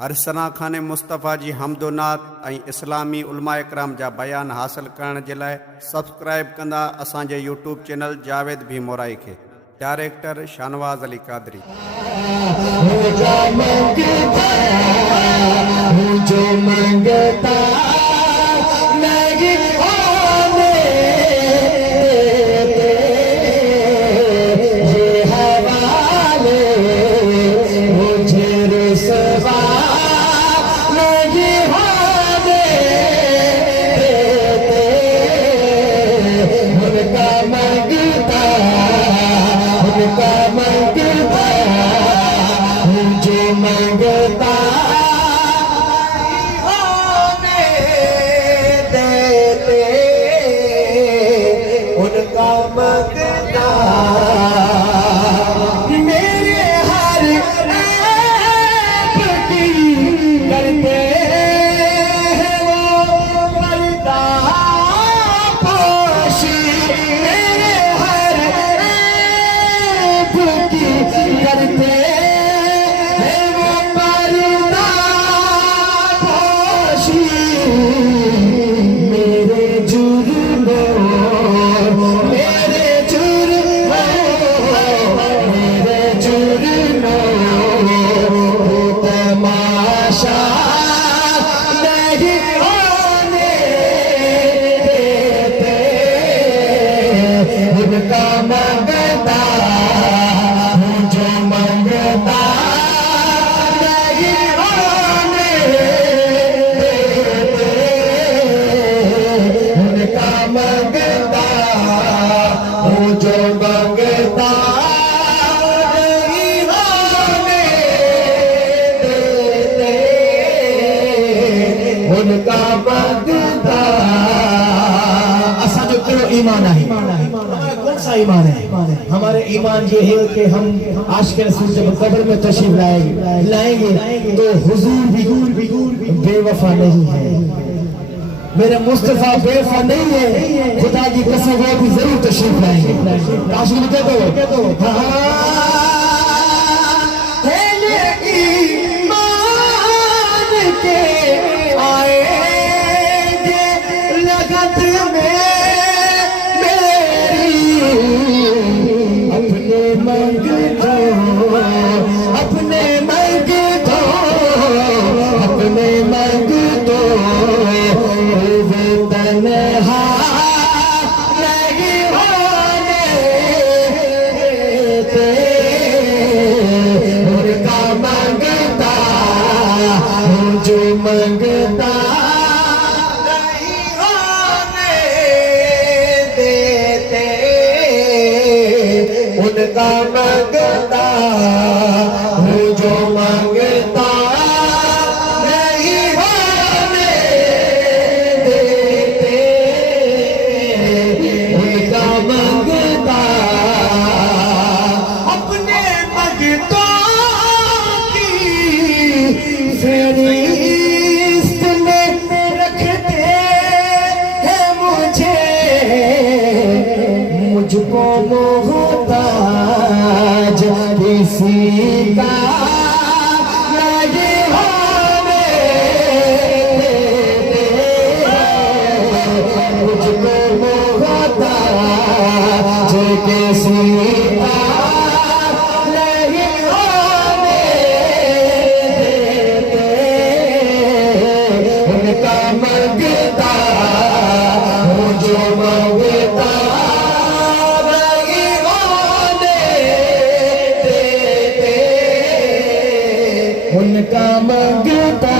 हर सना खाने मुस्तफ़ा जी हमदोनात ऐं इस्लामी उलमा इकराम जा बयान हासिल करण जे लाइ सब्सक्राइब कंदा असांजे यूट्यूब चैनल जावेद भी मोराई खे। डायरेक्टर शानवाज़ अली कादरी। ईमान है, हमारा कौन सा ईमान है? हमारे ईमान ये है कि हम आशिक़ रसूल जब कब्र में तशरीफ लाएंगे तो हुजूर भी बेवफा नहीं है, मेरे मुस्तफा बेवफा नहीं है। खुदा की कसम वो भी जरूर तशरीफ लाएंगे। आशिक़ कह दो मंगता नहीं होने देते, उनका मंगता हूँ जो मंगता नहीं होने देते, उनका मंगता अपने मंगतों की फेरी मुझको मोहताज किसी का नहीं होने देते, मुझको मोहताज किसी का नहीं होने देते, उनका मंगता हूँ जो मंगता उनका मंगता